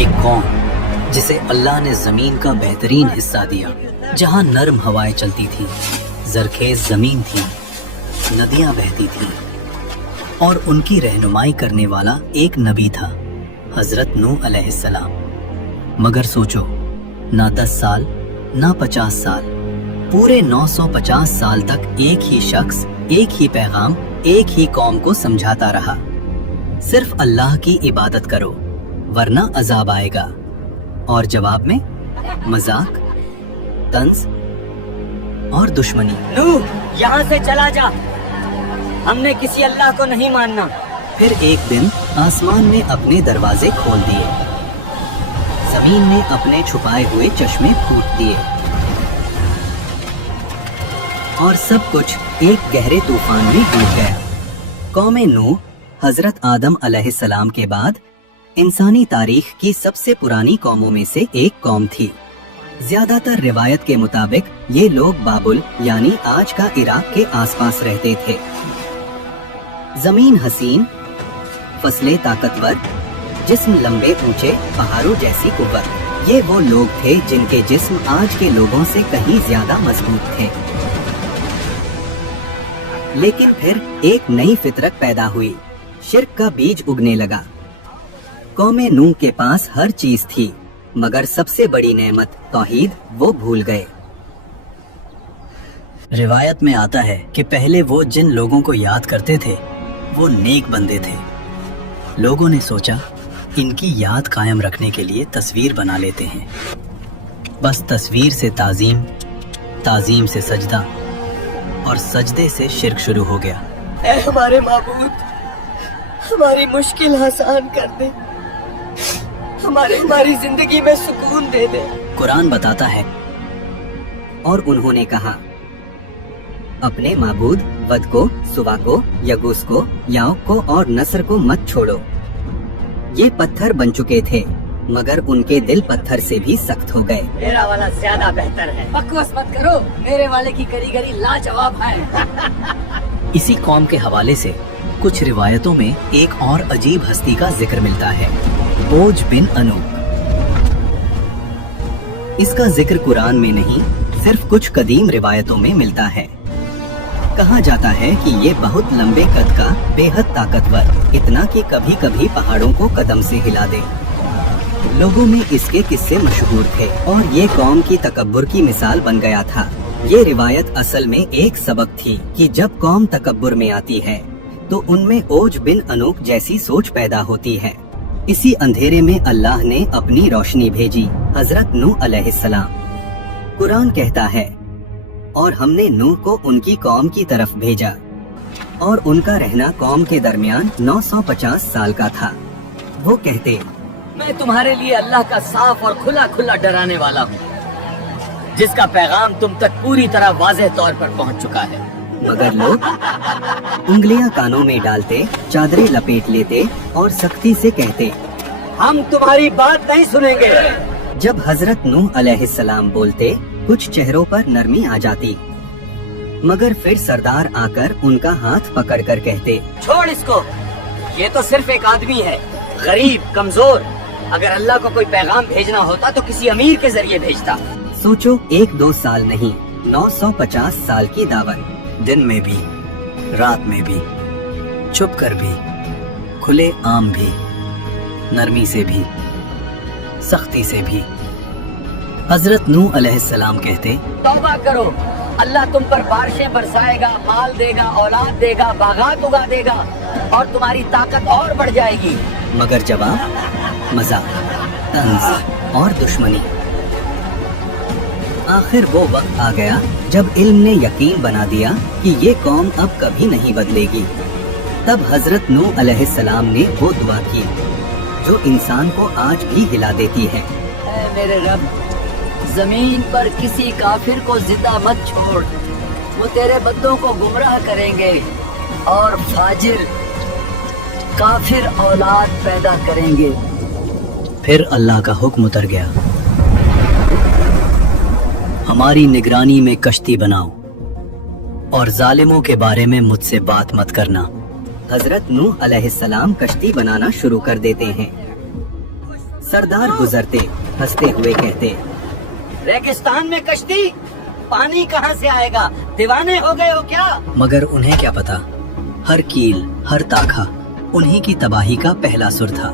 ایک قوم جسے اللہ نے زمین کا بہترین حصہ دیا، جہاں نرم ہوائیں چلتی تھی، زرخیز زمین تھی، ندیاں بہتی تھیں، اور ان کی رہنمائی کرنے والا ایک نبی تھا، حضرت نوح علیہ السلام۔ مگر سوچو، نہ 10 سال نہ 50 سال، پورے 950 سال تک ایک ہی شخص، ایک ہی پیغام، ایک ہی قوم کو سمجھاتا رہا، صرف اللہ کی عبادت کرو ورنہ عذاب آئے گا۔ اور جواب میں مذاق، طنز اور دشمنی۔ نوح، یہاں سے چلا جا، ہم نے کسی اللہ کو نہیں ماننا۔ پھر ایک دن آسمان نے اپنے دروازے کھول دیے، زمین نے اپنے چھپائے ہوئے چشمے پھوٹ دیے، اور سب کچھ ایک گہرے طوفان میں ڈوب گیا۔ قوم نوح حضرت آدم علیہ السلام کے بعد انسانی تاریخ کی سب سے پرانی قوموں میں سے ایک قوم تھی۔ زیادہ تر روایت کے مطابق یہ لوگ بابل یعنی آج کا عراق کے آس پاس رہتے تھے۔ زمین حسین، فصلیں طاقتور، جسم لمبے اونچے، پہاڑوں جیسی قوت، یہ وہ لوگ تھے جن کے جسم آج کے لوگوں سے کہیں زیادہ مضبوط تھے۔ لیکن پھر ایک نئی فطرت پیدا ہوئی، شرک کا بیج اگنے لگا۔ قوم نوح کے پاس ہر چیز تھی، مگر سب سے بڑی نعمت توحید وہ بھول گئے۔ روایت میں آتا ہے کہ پہلے وہ جن لوگوں کو یاد کرتے تھے وہ نیک بندے تھے۔ لوگوں نے سوچا ان کی یاد قائم رکھنے کے لیے تصویر بنا لیتے ہیں، بس تصویر سے تعظیم، تعظیم سے سجدہ، اور سجدے سے شرک شروع ہو گیا۔ اے ہمارے معبود، ہماری مشکل آسان کر دے، ہماری زندگی میں سکون دے دے۔ قرآن بتاتا ہے، اور انہوں نے کہا اپنے معبود ود کو، سوا کو، یگوس کو، یاؤق کو اور نصر کو مت چھوڑو۔ یہ پتھر بن چکے تھے مگر ان کے دل پتھر سے بھی سخت ہو گئے۔ میرا والا زیادہ بہتر ہے، بکواس مت کرو، میرے والے کی کریگری لاجواب ہے۔ اسی قوم کے حوالے سے کچھ روایتوں میں ایک اور عجیب ہستی کا ذکر ملتا ہے، اوج بن انوق۔ اس کا ذکر قرآن میں نہیں، صرف کچھ قدیم روایتوں میں ملتا ہے۔ کہا جاتا ہے کہ یہ بہت لمبے قد کا، بے حد طاقتور، اتنا کہ کبھی کبھی پہاڑوں کو قدم سے ہلا دے۔ لوگوں میں اس کے قصے مشہور تھے اور یہ قوم کی تکبر کی مثال بن گیا تھا۔ یہ روایت اصل میں ایک سبق تھی کہ جب قوم تکبر میں آتی ہے تو ان میں اوج بن انوق جیسی سوچ پیدا ہوتی ہے۔ اسی اندھیرے میں اللہ نے اپنی روشنی بھیجی، حضرت نوح علیہ السلام۔ قرآن کہتا ہے، اور ہم نے نوح کو ان کی قوم کی طرف بھیجا، اور ان کا رہنا قوم کے درمیان 950 سال کا تھا۔ وہ کہتے، میں تمہارے لیے اللہ کا صاف اور کھلا کھلا ڈرانے والا ہوں، جس کا پیغام تم تک پوری طرح واضح طور پر پہنچ چکا ہے۔ مگر لوگ انگلیاں کانوں میں ڈالتے، چادریں لپیٹ لیتے اور سختی سے کہتے، ہم تمہاری بات نہیں سنیں گے۔ جب حضرت نوح علیہ السلام بولتے کچھ چہروں پر نرمی آ جاتی، مگر پھر سردار آ کر ان کا ہاتھ پکڑ کر کہتے، چھوڑ اس کو، یہ تو صرف ایک آدمی ہے، غریب، کمزور، اگر اللہ کو کوئی پیغام بھیجنا ہوتا تو کسی امیر کے ذریعے بھیجتا۔ سوچو، 1-2 سال نہیں، 950 سال کی دعوت، دن میں بھی، رات میں بھی، چھپ کر بھی، کھلے عام بھی، نرمی سے بھی، سختی سے بھی۔ حضرت نوح علیہ السلام کہتے، توبہ کرو، اللہ تم پر بارشیں برسائے گا، مال دے گا، اولاد دے گا، باغات اگا دے گا، اور تمہاری طاقت اور بڑھ جائے گی۔ مگر جواب مذاق، طنز اور دشمنی۔ آخر وہ وقت آ گیا جب علم نے یقین بنا دیا کہ یہ قوم اب کبھی نہیں بدلے گی۔ تب حضرت نوح علیہ السلام نے وہ دعا کی جو انسان کو آج بھی ہلا دیتی ہے، اے میرے رب، زمین پر کسی کافر کو زندہ مت چھوڑ، وہ تیرے بندوں کو گمراہ کریں گے اور فاجر، کافر اولاد پیدا کریں گے۔ پھر اللہ کا حکم اتر گیا، ہماری نگرانی میں کشتی بناؤ اور ظالموں کے بارے میں مجھ سے بات مت کرنا۔ حضرت نوح علیہ السلام کشتی بنانا شروع کر دیتے ہیں۔ सरदार गुजरते हंसते हुए कहते, रेगिस्तान में कश्ती, पानी कहाँ से आएगा? दीवाने हो गए हो क्या? मगर उन्हें क्या पता, हर कील हर ताखा उन्हीं की तबाही का पहला सुर था।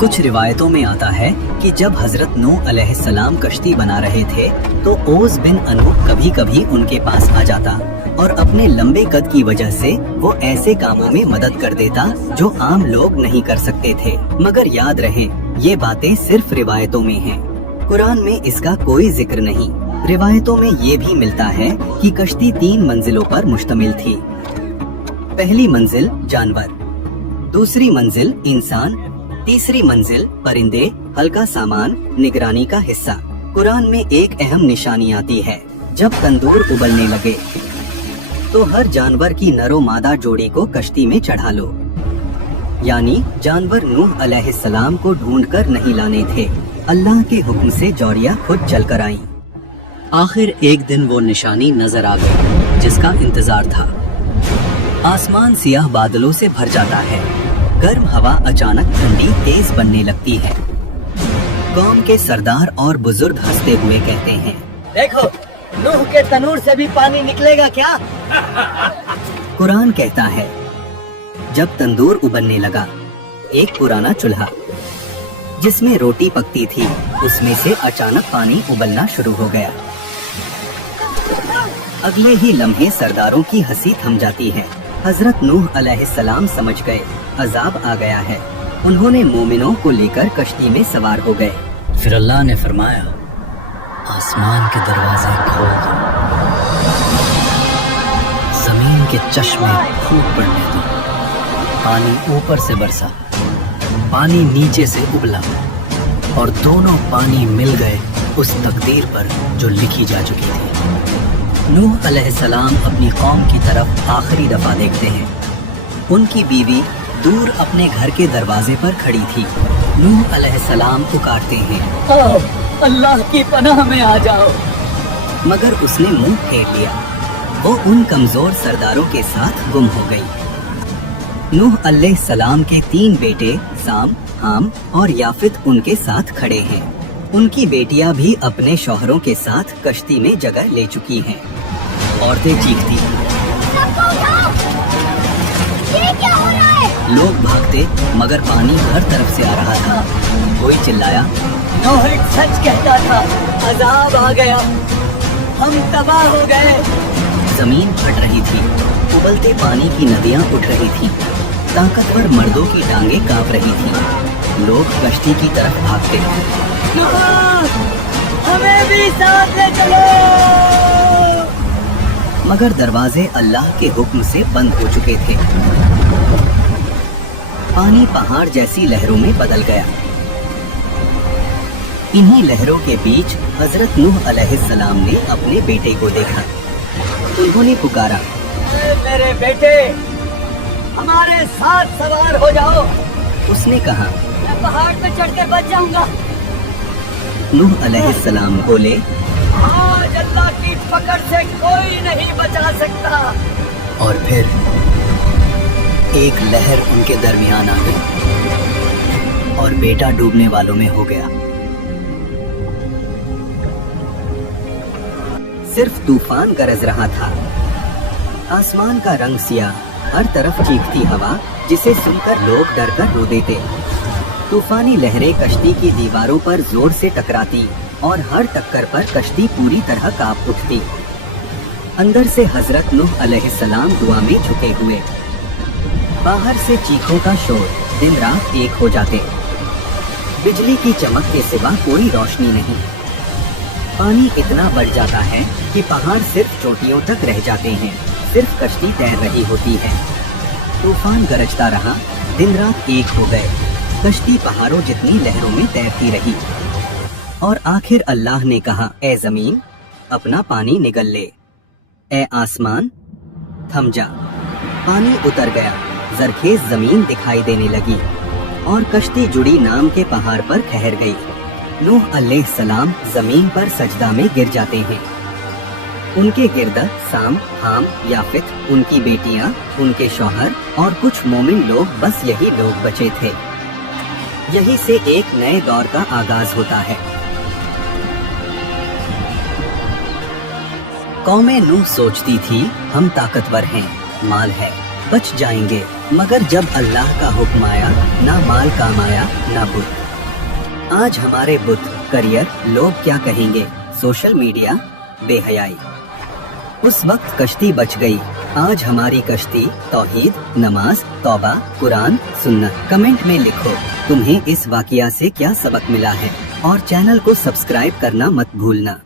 कुछ रिवायतों में आता है कि जब हजरत नूह अलैहिस्सलाम कश्ती बना रहे थे तो ओस बिन अनूब कभी कभी उनके पास आ जाता और अपने लंबे कद की वजह से वो ऐसे कामों में मदद कर देता जो आम लोग नहीं कर सकते थे। मगर याद रहे, ये बातें सिर्फ रिवायतों में हैं। कुरान में इसका कोई जिक्र नहीं। रिवायतों में ये भी मिलता है कि कश्ती 3 मंजिलों पर मुश्तमिल थी। पहली मंजिल जानवर, दूसरी मंजिल इंसान, तीसरी मंजिल परिंदे, हल्का सामान, निगरानी का हिस्सा। कुरान में एक अहम निशानी आती है, जब तंदूर उबलने लगे तो हर जानवर की नरो मादा जोड़ी को कश्ती में चढ़ा लो। यानी जानवर नूह अलैहिस्सलाम को ढूंढकर नहीं लाने थे, अल्लाह के हुक्म से जौरिया खुद चलकर आईं। आखिर एक दिन वो निशानी नजर आ गई जिसका इंतजार था। आसमान सियाह बादलों से भर जाता है, गर्म हवा अचानक ठंडी तेज बनने लगती है। कौम के सरदार और बुजुर्ग हंसते हुए कहते हैं, देखो, नूह के तनूर से भी पानी निकलेगा क्या? कुरान कहता है, जब तंदूर उबलने लगा, एक पुराना चूल्हा जिसमें रोटी पकती थी, उसमें से अचानक पानी उबलना शुरू हो गया। अगले ही लम्हे सरदारों की हंसी थम जाती है। हजरत नूह अलैहिस्सलाम समझ गए, अजाब आ गया है। उन्होंने मोमिनों को लेकर कश्ती में सवार हो गए। फिर अल्लाह ने फरमाया, आसमान के दरवाजे खोल दो, जमीन के चश्मे फूट पड़ने दो। पानी ऊपर से बरसा, पानी नीचे से उबला और दोनों पानी मिल गए उस तकदीर पर जो लिखी जा चुकी थी। नूह अलैहिस्सलाम अपनी कौम की तरफ आखिरी दफा देखते हैं। उनकी बीवी दूर अपने घर के दरवाजे पर खड़ी थी। नूह अलैहिस्सलाम पुकारते हैं, अल्लाह की पनाह में आ जाओ। मगर उसने मुंह फेर लिया। वो उन कमजोर सरदारों के साथ गुम हो गई। नूह अलैहिस्सलाम के 3 बेटे साम, हाम और याफित उनके साथ खड़े हैं। उनकी बेटियां भी अपने शौहरों के साथ कश्ती में जगह ले चुकी हैं। औरतें चीखती, ये क्या हो रहा है? लोग भागते, मगर पानी हर तरफ से आ रहा था। कोई चिल्लाया, नूह सच कहता था, अजाब आ गया, हम तबाह हो गए। जमीन फट रही थी, उबलते पानी की नदियां उठ रही थीं, ताकतवर मर्दों की टांगें कांप रही थीं। लोग कश्ती की तरफ भागते। नूह, हमें भी साथ ले चलो। मगर दरवाजे अल्लाह के हुक्म से बंद हो चुके थे। पानी पहाड़ जैसी लहरों में बदल गया। इन्हीं लहरों के बीच हजरत नूह अलैहिस्सलाम ने अपने बेटे को देखा। उन्होंने पुकारा, मेरे बेटे, हमारे साथ सवार हो जाओ। उसने कहा, मैं पहाड़ पे चढ़ के बच जाऊंगा। नूह अलैहिस्सलाम बोले, आज अल्लाह की पकड़ से कोई नहीं बचा सकता। और फिर एक लहर उनके दरमियान आ गई और बेटा डूबने वालों में हो गया। सिर्फ तूफान गरज रहा था। आसमान का रंग सियाह, हर तरफ चीखती हवा जिसे सुनकर लोग डरकर रो देते। तूफानी लहरें कश्ती की दीवारों पर जोर से टकराती और हर टक्कर पर कश्ती पूरी तरह कांप उठती। अंदर से हजरत नूह अलैहिस्सलाम दुआ में झुके हुए। बाहर से चीखों का शोर, दिन रात एक हो जाते। बिजली की चमक के सिवा कोई रोशनी नहीं। पानी इतना बढ़ जाता है कि पहाड़ सिर्फ चोटियों तक रह जाते हैं, सिर्फ कश्ती तैर रही होती है। तूफान गरजता रहा, दिन रात एक हो गए। कश्ती पहाड़ों जितनी लहरों में तैरती रही और आखिर अल्लाह ने कहा, ए जमीन, अपना पानी निगल ले। ए आसमान, थम जा। पानी उतर गया, जरखेज जमीन दिखाई देने लगी और कश्ती जुड़ी नाम के पहाड़ पर ठहर गई। नूह अलैहिस्सलाम जमीन पर सजदा में गिर जाते हैं। उनके गिर्द साम, हाम, याफित, उनकी बेटियां, उनके शौहर और कुछ मोमिन लोग, बस यही लोग बचे थे। यही से एक नए दौर का आगाज होता है। कौमें नूह सोचती थी हम ताकतवर हैं, माल है, बच जाएंगे, मगर जब अल्लाह का हुक्म आया, ना माल काम आया ना बुत। आज हमारे बुत, करियर, लोग क्या कहेंगे, सोशल मीडिया, बेहयाई। उस वक्त कश्ती बच गई, आज हमारी कश्ती तौहीद, नमाज, तौबा, कुरान, सुन्नत। कमेंट में लिखो तुम्हें इस वाकया से क्या सबक मिला है और चैनल को सब्सक्राइब करना मत भूलना।